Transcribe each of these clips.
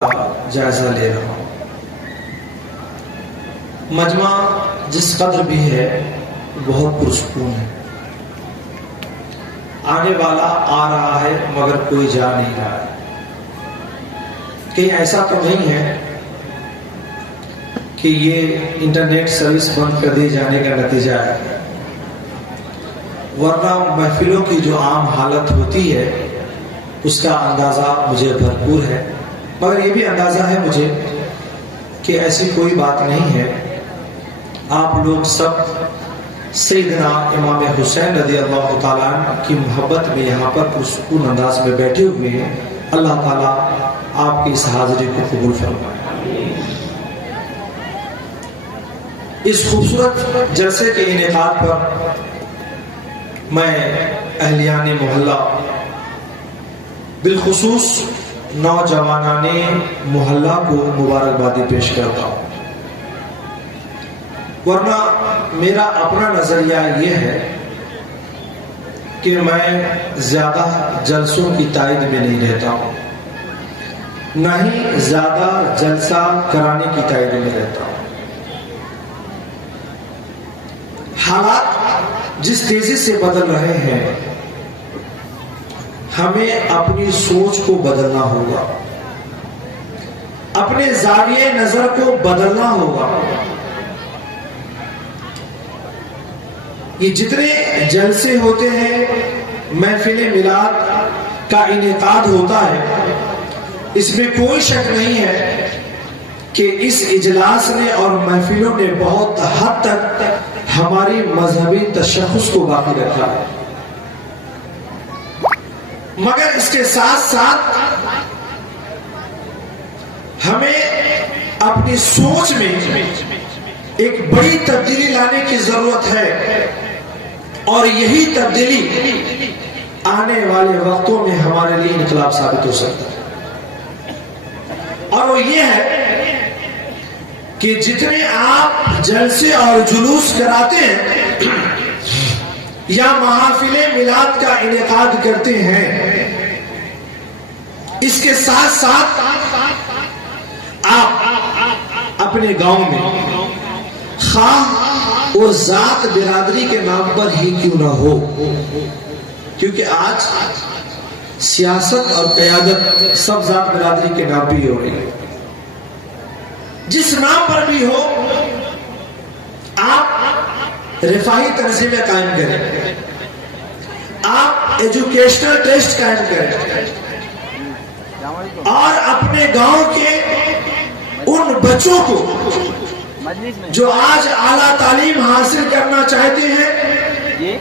جائزہ لے رہا ہوں۔ مجمع جس قدر بھی ہے بہت پرسکون ہے۔ آنے والا آ رہا ہے مگر کوئی جا نہیں رہا ہے۔ کہیں ایسا تو نہیں ہے کہ یہ انٹرنیٹ سروس بند کر دیے جانے کا نتیجہ ہے، ورنہ محفلوں کی جو عام حالت ہوتی ہے اس کا اندازہ مجھے بھرپور ہے، مگر یہ بھی اندازہ ہے مجھے کہ ایسی کوئی بات نہیں ہے۔ آپ لوگ سب سیدنا امام حسین رضی اللہ تعالیٰ عنہ کی محبت میں یہاں پر پرسکون انداز میں بیٹھے ہوئے ہیں۔ اللہ تعالیٰ آپ کی اس حاضری کو قبول فرمائے۔ اس خوبصورت جلسے کے انعقاد پر میں اہلیان محلہ بالخصوص نوجوانان محلہ کو مبارکبادی پیش کرتا ہوں، ورنہ میرا اپنا نظریہ یہ ہے کہ میں زیادہ جلسوں کی تائید میں نہیں رہتا ہوں، نہ ہی زیادہ جلسہ کرانے کی تائید میں رہتا ہوں۔ حالات جس تیزی سے بدل رہے ہیں ہمیں اپنی سوچ کو بدلنا ہوگا، اپنے زاویہ نظر کو بدلنا ہوگا۔ یہ جتنے جلسے ہوتے ہیں، محفل میلاد کا انعقاد ہوتا ہے، اس میں کوئی شک نہیں ہے کہ اس اجلاس نے اور محفلوں نے بہت حد تک ہماری مذہبی تشخص کو باقی رکھا ہے، مگر اس کے ساتھ ساتھ ہمیں اپنی سوچ میں ایک بڑی تبدیلی لانے کی ضرورت ہے، اور یہی تبدیلی آنے والے وقتوں میں ہمارے لیے انقلاب ثابت ہو سکتا ہے، اور وہ یہ ہے کہ جتنے آپ جلسے اور جلوس کراتے ہیں یا محافل میلاد کا انعقاد کرتے ہیں، اس کے ساتھ ساتھ آپ اپنے گاؤں میں خواہ اور ذات برادری کے نام پر ہی کیوں نہ ہو، کیونکہ آج سیاست اور قیادت سب ذات برادری کے نام بھی ہو رہی ہے، جس نام پر بھی ہو آپ رفاہی تنظیمیں قائم کریں، آپ ایجوکیشنل ٹرسٹ قائم کریں، اور اپنے گاؤں کے ان بچوں کو جو آج اعلیٰ تعلیم حاصل کرنا چاہتے ہیں،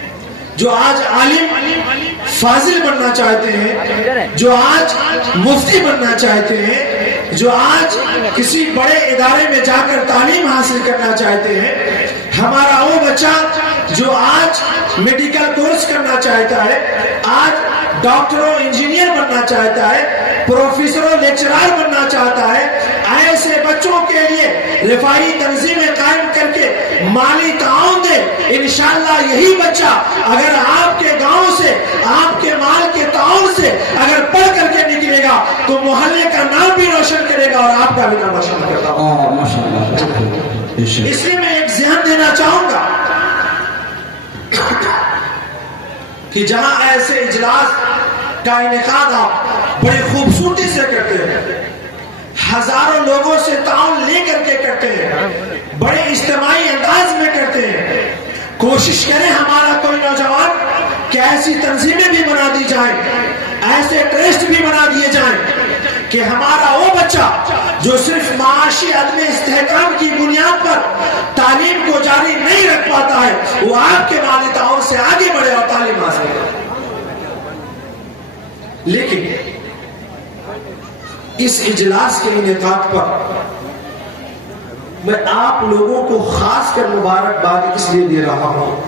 جو آج عالم فاضل بننا چاہتے ہیں، جو آج مفتی بننا چاہتے ہیں، جو آج کسی بڑے ادارے میں جا کر تعلیم حاصل کرنا چاہتے ہیں، ہمارا وہ بچہ جو آج میڈیکل کورس کرنا چاہتا ہے، آج ڈاکٹر و انجینئر بننا چاہتا ہے، پروفیسر و لیکچرار بننا چاہتا ہے، ایسے بچوں کے لیے رفاہی تنظیمیں قائم کر کے مالی تعاون دے۔ انشاءاللہ یہی بچہ اگر آپ کے گاؤں سے، آپ کے مال کے تعاون سے اگر پڑھ کر کے نکلے گا تو محلے کا نام بھی روشن کرے گا اور آپ کا بھی نام روشن کرے گا۔ اس لیے میں ایک ذہن دینا چاہوں گا کہ جہاں ایسے اجلاس کا انعقاد آپ بڑی خوبصورتی سے کرتے ہیں، ہزاروں لوگوں سے تعاون لے کر کے کرتے ہیں، بڑے اجتماعی انداز میں کرتے ہیں، کوشش کریں ہمارا کوئی نوجوان کہ ایسی تنظیمیں بھی بنا دی جائیں، ایسے ٹرسٹ بھی بنا دیے جائیں کہ ہمارا وہ بچہ جو صرف معاشی عدم استحکام کی بنیاد پر تعلیم کو جاری نہیں رکھ پاتا ہے، وہ آپ کے مالی تعاون سے آگے بڑھے اور تعلیم حاصل کرے۔ لیکن اس اجلاس کے انعقاد پر میں آپ لوگوں کو خاص کر مبارکباد اس لیے دے رہا ہوں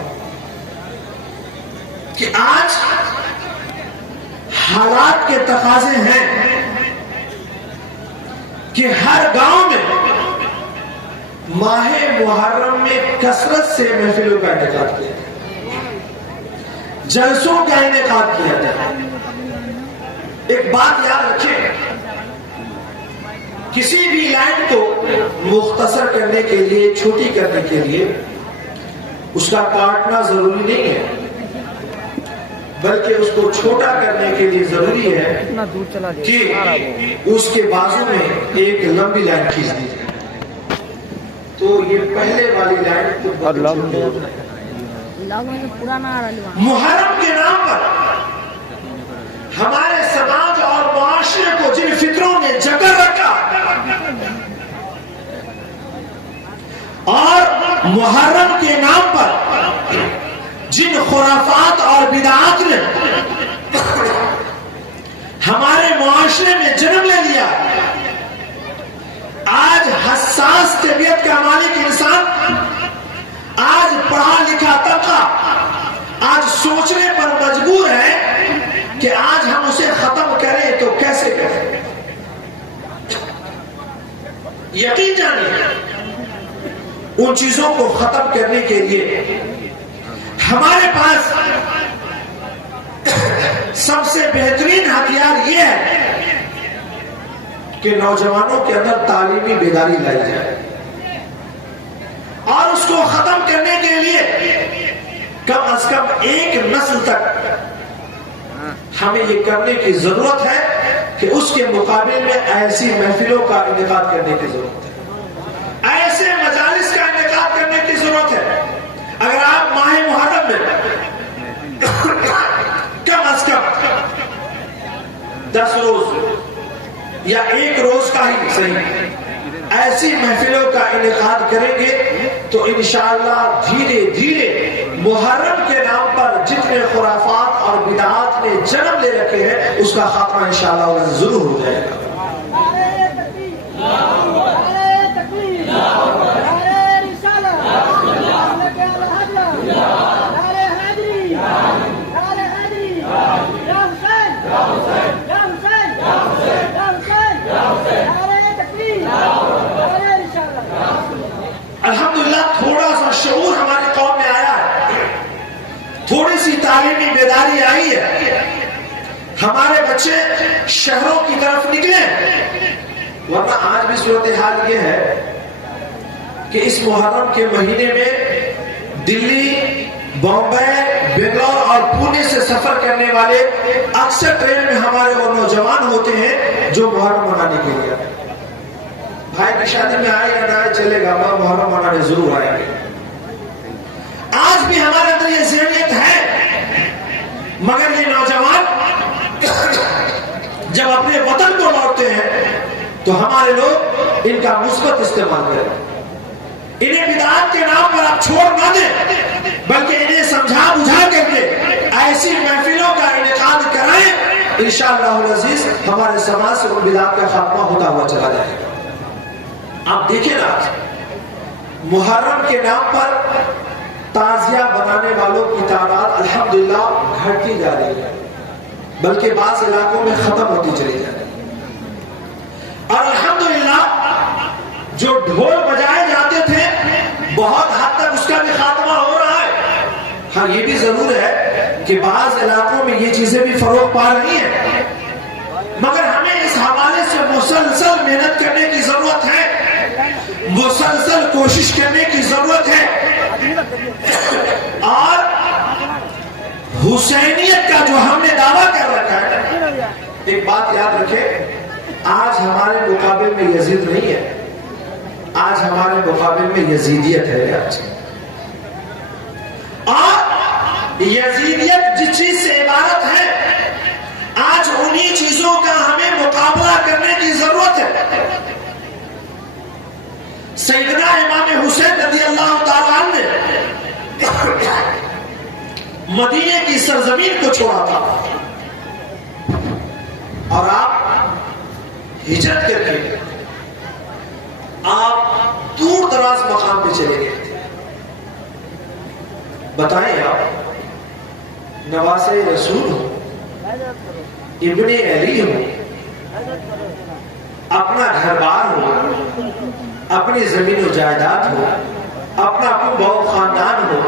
کہ آج حالات کے تقاضے ہیں کہ ہر گاؤں میں ماہ محرم میں کثرت سے محفلوں کا انعقاد کیا جائے، جلسوں کا انعقاد کیا جائے۔ ایک بات یاد رکھیں، کسی بھی لائن کو مختصر کرنے کے لیے، چھوٹی کرنے کے لیے اس کا کاٹنا ضروری نہیں ہے، بلکہ اس کو چھوٹا کرنے کے لیے ضروری ہے کہ اس کے بازو میں ایک لمبی لائن کھینچ دی جائے۔ تو یہ پہلے والی لائن محرم کے نام پر ہمارے سماج اور معاشرے کو جن فکروں نے جکڑ رکھا، اور محرم کے نام پر جن خرافات اور بدعات نے ہمارے معاشرے میں جنم لے لیا، آج حساس طبیعت کا مالک انسان، آج پڑھا لکھا طبقہ آج سوچنے پر مجبور ہے کہ آج ہم اسے ختم کریں تو کیسے کریں۔ یقین جانیے ان چیزوں کو ختم کرنے کے لیے ہمارے پاس سب سے بہترین ہتھیار یہ ہے کہ نوجوانوں کے اندر تعلیمی بیداری لائی جائے، اور اس کو ختم کرنے کے لیے کم از کم ایک نسل تک ہمیں یہ کرنے کی ضرورت ہے کہ اس کے مقابل میں ایسی محفلوں کا انعقاد کرنے کی ضرورت ہے، ایسے مجالس کا انعقاد کرنے کی ضرورت ہے۔ اگر آپ ماہ محرم میں کم از کم 10 روز یا ایک روز کا ہی صحیح ایسی محفلوں کا انعقاد کریں گے تو انشاءاللہ دھیرے دھیرے محرم کے نام پر جتنے خرافات اور بدعات نے جنم لے رکھے ہیں اس کا خاتمہ انشاءاللہ ضرور ہو جائے گا۔ الحمدللہ تھوڑا سا شعور ہماری قوم میں آیا ہے، تھوڑی سی تعلیمی بیداری آئی ہے، ہمارے بچے شہروں کی طرف نکلے، ورنہ آج بھی صورتحال یہ ہے کہ اس محرم کے مہینے میں دلی، بامبے، بنگلور اور پونے سے سفر کرنے والے اکثر ٹرین میں ہمارے وہ نوجوان ہوتے ہیں جو محرم منانے کے لیے آتے ہیں۔ بھائی کی شادی میں آئے یا نہ آئے چلے گا، محرم منانے ضرور آئے گے۔ آج بھی ہمارے اندر یہ ذہنیت ہے، مگر یہ نوجوان جب اپنے وطن کو لوٹتے ہیں تو ہمارے لوگ ان کا مثبت استعمال کریں، انہیں بدعات کے نام پر آپ چھوڑ نہ دیں، بلکہ انہیں سمجھا بجھا کر کے ایسی محفلوں کا انعقاد کرائیں، انشاءاللہ العزیز ہمارے سماج سے ان بدعات کا خاتمہ ہوتا ہوا چلا جائے گا۔ آپ دیکھیں نا، محرم کے نام پر تعزیہ بنانے والوں کی تعداد الحمدللہ گھٹتی جا رہی ہے، بلکہ بعض علاقوں میں ختم ہوتی چلی جا رہی ہے، اور الحمدللہ جو ڈھول بجائے جاتے تھے بہت حد تک اس کا بھی خاتمہ ہو رہا ہے۔ ہاں یہ بھی ضرور ہے کہ بعض علاقوں میں یہ چیزیں بھی فروغ پا رہی ہیں، مگر ہمیں اس حوالے سے مسلسل محنت کرنے کی ضرورت ہے، مسلسل کوشش کرنے کی ضرورت ہے، اور حسینیت کا جو ہم نے دعویٰ کر رکھا ہے، ایک بات یاد رکھیں، آج ہمارے مقابل میں یزید نہیں ہے، آج ہمارے مقابل میں یزیدیت ہے۔ اور یزیدیت جس چیز سے عبارت ہے، آج انہی چیزوں کا ہمیں مقابلہ کرنے کی ضرورت ہے۔ سیدنا امام حسین رضی اللہ تعالیٰ عنہ نے مدینے کی سرزمین کو چھوڑا تھا، اور آپ ہجرت کر کے آپ دور دراز مقام پہ چلے گئے تھے۔ بتائیں آپ نواسے رسول ہو، ابن علی ہو، اپنا گھر بار ہو، اپنی زمین و جائیداد ہو، اپنا کنبہ و خاندان ہو،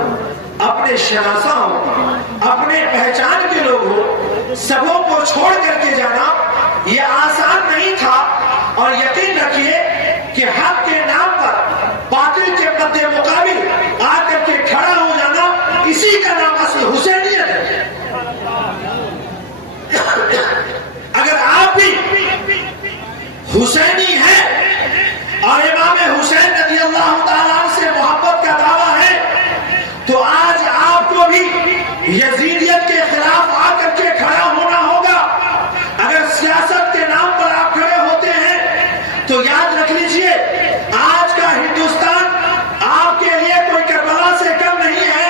اپنے شناسہ ہو، اپنے پہچان کے لوگ ہو، سبوں کو چھوڑ کر کے جانا یہ آسان نہیں تھا، اور یقین رکھیے رکھیے کہ حق کے نام پر باطل کے مد مقابل آ کر کے کھڑا ہو جانا، اسی کا نام اصل حسینیت ہے۔ اگر آپ بھی حسینی ہیں اور امام حسین رضی اللہ تعالیٰ عنہ سے محبت کا دعویٰ ہے، تو آج آپ کو بھی یزیدیت کے خلاف آ کر کے کھڑا ہونا ہوگا۔ اگر سیاست کے نام پر آپ کھڑے ہوتے ہیں تو یاد رکھ لیجئے، آج کا ہندوستان آپ کے لیے کوئی کربلا سے کم نہیں ہے،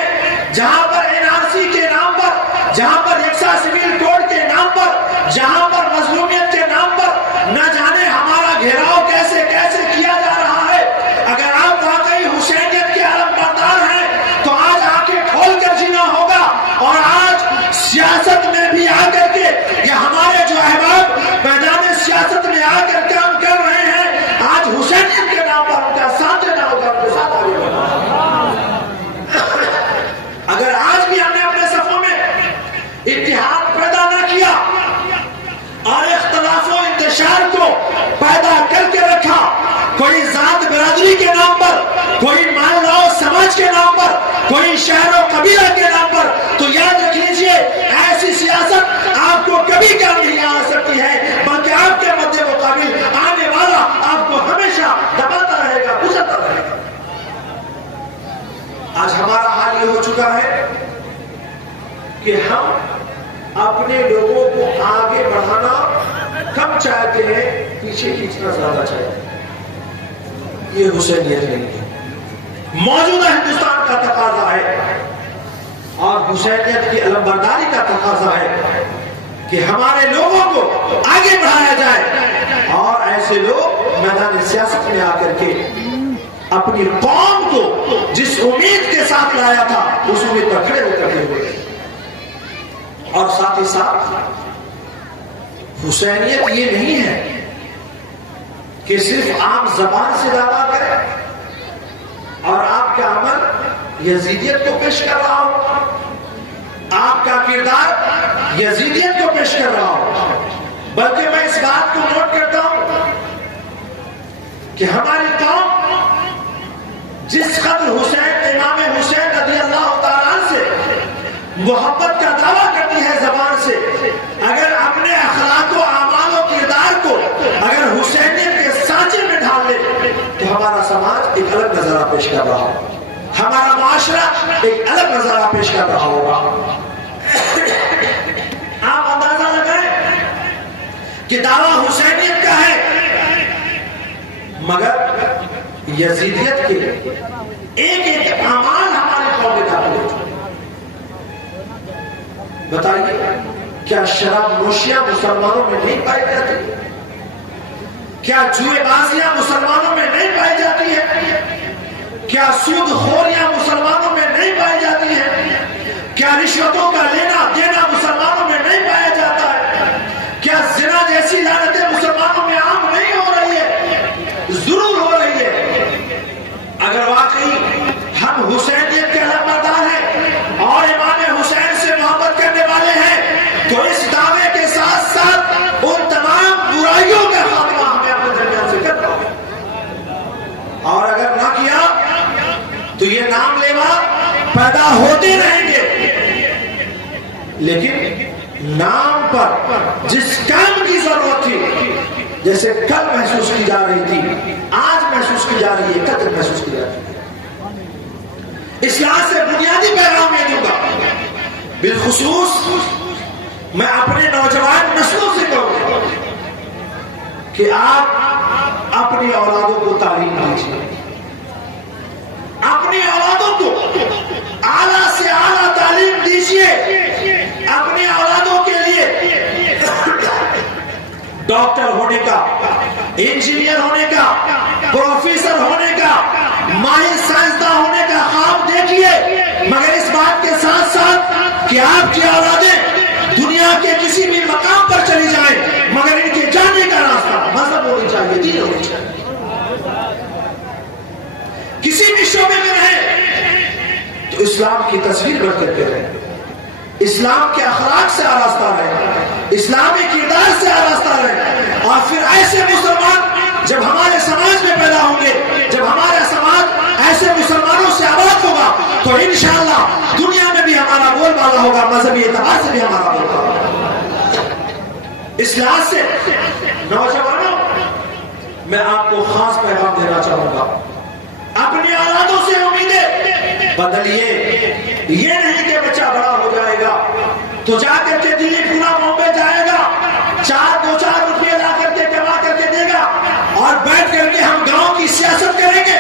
جہاں پر NRC کے نام پر، جہاں پر یکساں سول کوڈ کے نام پر، جہاں پر مظلومیت کے نام پر نہ جانے ہمارا گھیراؤ کیسے کیسے کیا جا رہا ہے۔ اگر آپ واقعی حسینیت کے علم بردار ہیں تو آج آنکھیں کھول کر جینا ہوگا، اور آج سیاست میں بھی آ کر کے یہ ہمارے جو احباب میدان سیاست میں آ کر کام کر رہے ہیں، آج حسینیت کے نام پر ان کا ساتھ دینا ہوگا، ان کے ساتھ آگے بڑھنا ہوگا۔ اگر آج بھی ہم نے اپنے صفوں میں اتحاد پیدا نہ کیا اور اختلاف و انتشار کو پیدا کر کے رکھا، کوئی ذات برادری کے نام پر، کوئی مان لو سماج کے نام پر، کوئی شہر و قبیلہ کے نام پر، تو یاد رکھ لیجئے ایسی سیاست آپ کو کبھی کام نہیں آ سکتی ہے، بلکہ آپ کے مد مقابل آنے والا آپ کو ہمیشہ دباتا رہے گا، گزرتا رہے گا۔ آج ہمارا حال یہ ہو چکا ہے کہ ہم اپنے لوگوں کو آگے بڑھانا کم چاہتے ہیں، پیچھے کھینچنا زیادہ چاہتے ہیں۔ یہ حسینیت نہیں ہے، موجودہ ہندوستان کا تقاضا ہے اور حسینیت کی علم برداری کا تقاضا ہے کہ ہمارے لوگوں کو آگے بڑھایا جائے، اور ایسے لوگ میدان سیاست میں آ کر کے اپنی قوم کو جس امید کے ساتھ لایا تھا اس امید پر کھڑے ہو کر کے ہوئے۔ اور ساتھ ہی ساتھ حسینیت یہ نہیں ہے کہ صرف عام زبان سے دعویٰ کرے اور آپ کا عمل یزیدیت کو پیش کر رہا ہو، آپ کا کردار یزیدیت کو پیش کر رہا ہو، بلکہ میں اس بات کو نوٹ کرتا ہوں کہ ہماری قوم جس قدر امام حسین رضی اللہ تعالیٰ سے محبت کا دعویٰ کرتی ہے زبان سے، اگر اپنے اخلاق و اعمال و کردار کو اگر حسینیت کے سانچے میں ڈھال لے تو ہمارا سماج ایک الگ نظارہ پیش کر رہا ہوگا، ہمارا معاشرہ ایک الگ نظارہ پیش کر رہا ہوگا۔ آپ اندازہ لگائیں کہ دعویٰ حسینیت کا ہے، مگر یزیدیت کے ایک ایک اعمال ہماری قوم میں داخل ہو۔ بتائیے، کیا شراب نوشیاں مسلمانوں میں نہیں پائی جاتی؟ کیا جوئے بازیاں مسلمانوں میں نہیں پائی جاتی ہے؟ کیا سود خوریاں مسلمانوں میں نہیں پائی جاتی ہے؟ کیا رشوتوں کا لینا دینا مسلمانوں میں نہیں پایا جاتا ہے؟ کیا زنا جیسی لعنتیں مسلمانوں میں عام نہیں ہو رہی ہے؟ ضرور ہو رہی ہے۔ اگر واقعی ہم حسینیت کے علمبردار ہیں اور امام حسین سے محبت کرنے والے ہیں تو اس دعوے کے ساتھ ساتھ ان تمام برائیوں کا خاتمہ ہمیں اپنے درمیان سے کرنا ہوگا، اور اگر نہ کیا تو یہ نام لیوا پیدا ہوتے رہیں گے، لیکن نام پر جس کام کی ضرورت تھی، جیسے کل محسوس کی جا رہی تھی، آج محسوس کی جا رہی ہے، کل تک محسوس کی جا رہی ہے۔ اس لحاظ سے بنیادی پیغام یہ دوں گا، بالخصوص میں اپنے نوجوان نسلوں سے کہوں گا کہ آپ اپنی اولادوں کو تعلیم دیجیے، اپنی اولادوں کو اعلیٰ سے اعلیٰ تعلیم دیجیے، اپنی اولادوں کے لیے ڈاکٹر ہونے کا، انجینئر ہونے کا، پروفیسر ہونے کا، ماہر سائنسداں ہونے کا خواب دیکھیے، مگر اس بات کے ساتھ ساتھ کہ آپ کی اولادیں دنیا کے کسی بھی مقام پر چلی جائیں مگر ان کے جانے کا راستہ مذہب ہونی چاہیے، دین ہونی چاہیے۔ کسی بھی شعبے میں رہے تو اسلام کی تصویر بڑھ کر کے رہے، اسلام کے اخلاق سے آراستہ رہے، اسلامی کردار سے آراستہ رہے، اور پھر ایسے مسلمان جب ہمارے سماج میں پیدا ہوں گے، جب ہمارا سماج ایسے مسلمانوں سے آباد ہوگا تو انشاءاللہ دنیا میں بھی ہمارا بول بالا ہوگا، مذہبی اعتبار سے بھی ہمارا بول بالا ہوگا۔ اس لحاظ سے نوجوانوں میں آپ کو خاص پیغام دینا چاہوں گا، اپنی اولادوں سے امیدیں بدلیے۔ یہ نہیں کہ بچہ بڑا ہو جائے گا تو جا کر کے دلی پورا بامبے جائے گا، دو چار روپئے لا کر کے جمع کر کے دے گا اور بیٹھ کر کے ہم گاؤں کی سیاست کریں گے،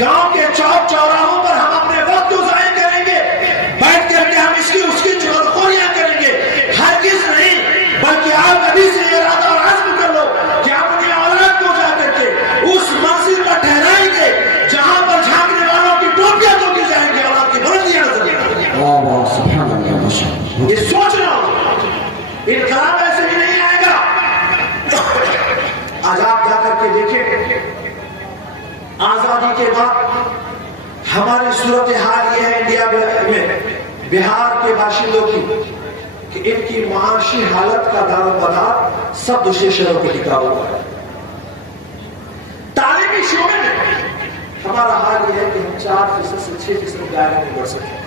گاؤں کے چوک چوراہوں پر ہم اپنے وقت ضائع کریں گے، بیٹھ کر کے ہم اس کی چغلخوریاں کریں گے۔ ہرگز نہیں، بلکہ آپ ابھی سے ارادہ اور عزم کر لو کہ اپنی اولاد کو جا کر کے اس منزل پر ٹھہرائیں گے جہاں پر جھانکنے والوں کی ٹوپیاں تو کی جائیں گی، اولاد کی بلندیاں نظر آئیں گی۔ یہ سوچنا ہوگا، انقلاب ایسے بھی نہیں آئے گا۔ آج آپ جا کر کے دیکھیں، آزادی کے بعد ہماری صورتحال یہ ہے انڈیا میں، بہار کے باشندوں کی، کہ ان کی معاشی حالت کا دار و مدار سب دوسرے شہروں پہ ٹکا ہوا ہے۔ تعلیمی شعبے میں ہمارا حال یہ ہے کہ ہم 4% سے 6% دائرے میں بڑھ سکتے ہیں۔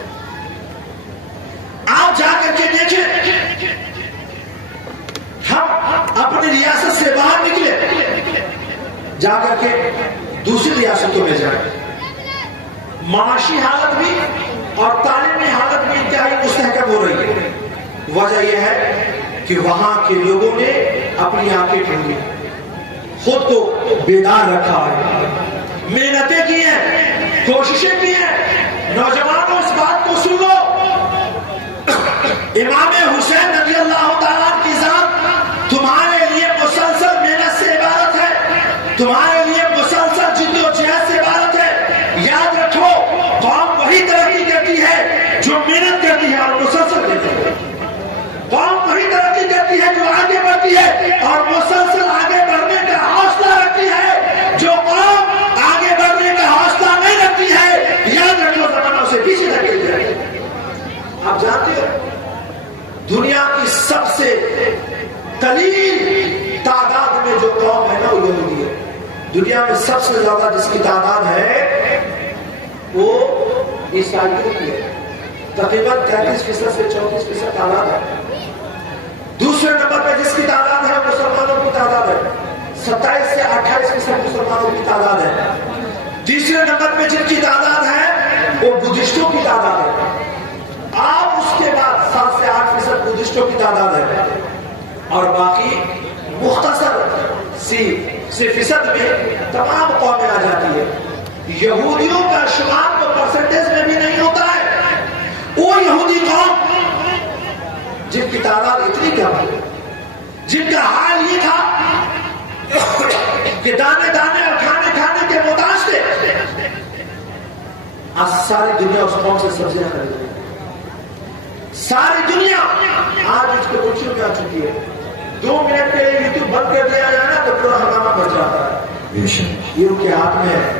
آپ جا کر کے دیکھیں، ہم اپنی ریاست سے باہر نکلے، جا کر کے دوسری ریاستوں میں جائیں، معاشی حالت بھی اور تعلیمی حالت بھی انتہائی مستحکم ہو رہی ہے۔ وجہ یہ ہے کہ وہاں کے لوگوں نے اپنی آنکھیں کھولی، خود کو بیدار رکھا ہے، محنتیں کی ہیں، کوششیں کی ہیں۔ نوجوانوں اس بات کو سن لو، امام حسین رضی اللہ تعالیٰ کی ذات تمہارے لیے مسلسل محنت سے عبارت ہے، تمہارے لیے مسلسل جد و جہد سے عبارت ہے۔ یاد رکھو، قوم وہی ترقی کرتی ہے جو محنت کرتی ہے اور مسلسل کرتی ہے۔ قوم وہی ترقی کرتی ہے جو آگے بڑھتی ہے اور مسلسل آگے بڑھنے کا حوصلہ رکھتی ہے۔ جو قوم آگے بڑھنے کا حوصلہ نہیں رکھتی ہے، یاد رکھو زمانوں سے پیچھے دھکیل جائے گی۔ آپ جانتے ہو دنیا کی سب سے قلیل تعداد میں جو قوم ہے نا وہ یہودی ہے۔ دنیا میں سب سے زیادہ جس کی تعداد ہے وہ عیسائیوں کی ہے، تقریباً 33% سے 34% تعداد ہے۔ دوسرے نمبر پہ جس کی تعداد ہے مسلمانوں کی تعداد ہے، 27 سے 28% مسلمانوں کی تعداد ہے۔ تیسرے نمبر پہ جن کی تعداد ہے وہ بدھسٹوں کی تعداد ہے۔ آپ اس کے بعد 7 سے 8% بدھسٹوں کی تعداد ہے اور باقی مختصر سی فیصد میں تمام قومیں آ جاتی ہے۔ یہودیوں کا شمار تو پرسنٹیج میں بھی نہیں ہوتا ہے۔ وہ یہودی قوم جن کی تعداد اتنی کم ہے، جن کا حال یہ تھا کہ دانے دانے اور کھانے کھانے کے محتاج تھے، آج ساری دنیا اس قوم سے سبزیاں خرید رہی ہے۔ ساری دنیا آج اس کے کچھ آ چکی ہے۔ 2 منٹ کے لیے یوٹیوب بند کر دیا جائے نا تو پورا ہنگامہ بچ جاتا ہے۔ یہ ان کے ہاتھ میں ہے،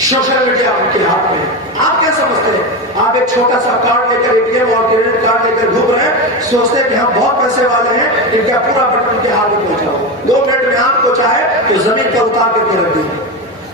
سوشل میڈیا ان کے ہاتھ میں ہے۔ آپ کیا سمجھتے ہیں؟ آپ ایک چھوٹا سا کارڈ لے کر ATM اور کریڈٹ کارڈ لے کر گھوم رہے ہیں، سوچتے ہیں کہ ہم بہت پیسے والے ہیں، ان کا پورا بٹن کے ہاتھ میں پہنچا ہو، 2 منٹ میں آپ کو چاہے تو زمین پر اتار کر کے رکھ دیں۔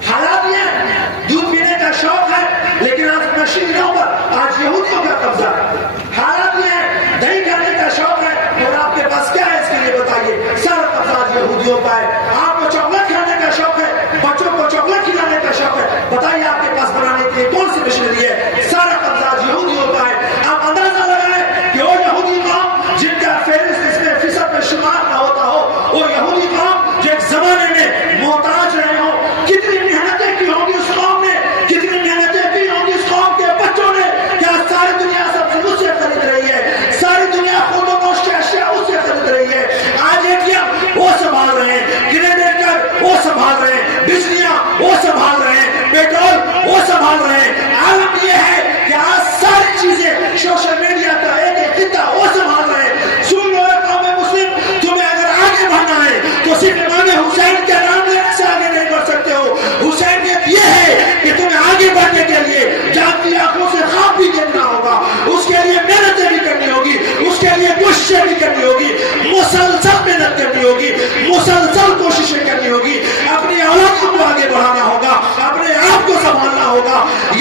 حالات یہ ہیں، دودھ پینے کا شوق ہے لیکن آج مشینوں پر آج یہودیوں کا قبضہ ہے۔ حالات یہ ہیں، دہی کھانے کا شوق ہے اور آپ کے پاس کیا ہے اس کے لیے بتائیے؟ سارا قبضہ آج یہودیوں کا ہے۔ آپ کو چاکلیٹ کھانے کا شوق ہے، بچوں کو چاکلیٹ کھلانے کا شوق ہے، بتائیے آپ کے پاس بنانے کے لیے کون سی مشینری ہے؟ سارا قبضہ آج یہودیوں کا ہے۔ آپ اندازہ لگائیں کہ وہ یہودی قوم جن کا فہرست اس میں فیصد میں شمار نہ ہوتا ہو، وہ یہودی قوم جو ایک زمانے میں محتاج رہے ہوں، کتنی محنتیں کی ہوں گی اس قوم نے، کتنی محنتیں کی ہوں گی اس قوم کے بچوں نے، کیا ساری دنیا سب سے مجھ سے خرید رہی ہے، ساری دنیا خود و گوشت کے اشیاء اس سے خرید رہی ہے۔ آج ATM وہ سنبھال رہے ہیں، کریڈٹ وہ سنبھال رہے ہیں، بجلیاں وہ سنبھال رہے ہیں، پیٹرول وہ سنبھال رہے ہیں۔ عالم یہ ہے کہ آج ساری چیزیں سوشل میڈیا کا ایک خطہ وہ سنبھال رہے ہیں۔ سن لو قوم مسلم، تمہیں اگر آگے بڑھنا ہے تو صرف امام حسین کے نام لینے سے آگے نہیں بڑھ سکتے ہو۔ حسینیت یہ ہے کہ تمہیں آگے بڑھنے کے لیے جاگتی آنکھوں سے خواب بھی دیکھنا ہوگا، اس کے لیے محنتیں بھی کرنی ہوگی، اس کے لیے کوششیں بھی کرنی ہوگی، مسلسل محنت کرنی ہوگی، مسلسل کوششیں کرنی ہوگی، اپنی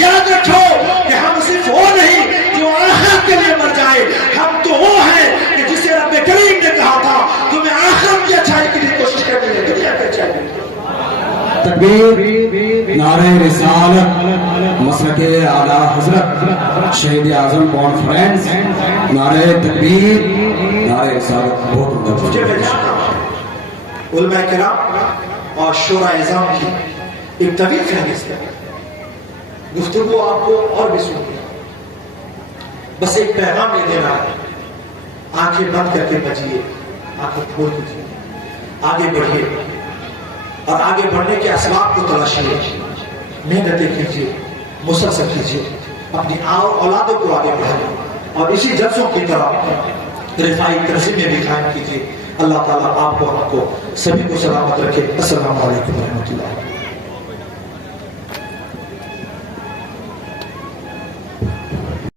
یاد رکھو کہ ہم صرف وہ نہیں جو آخرت کے لیے مر جائے، ہم تو وہ ہیں کہ جسے رب کریم نے کہا تھا تمہیں آخرت کی اچھائی کے لیے کوشش کرنی ہے، دنیا کی اچھائی کے لیے۔ تکبیر، نعرہ رسالت، مسلک اعلیٰ حضرت شہید اعظم کانفرنس، نعرہ تکبیر، نعرہ رسالت۔ بہت مجھے میں جانتا ہوں علماء کرام اور شورا اعظام کی ایک طویل فہرست ہے، گفتگو آپ کو اور بھی سنی، بس ایک پیغام یہ دینا ہے، آنکھیں بند کر کے بچیے، آنکھیں کھول دیجیے، آگے بڑھیے اور آگے بڑھنے کے اسباب کو تلاشیے، محنتیں کیجیے، مسلسل کیجیے، اپنی اولادوں کو آگے بڑھائیے اور اسی جلسوں کی طرح رفاعی تنظیمیں بھی قائم کیجیے۔ اللہ تعالیٰ آپ کو ہم کو سبھی کو سلامت رکھے۔ السلام علیکم ورحمۃ اللہ۔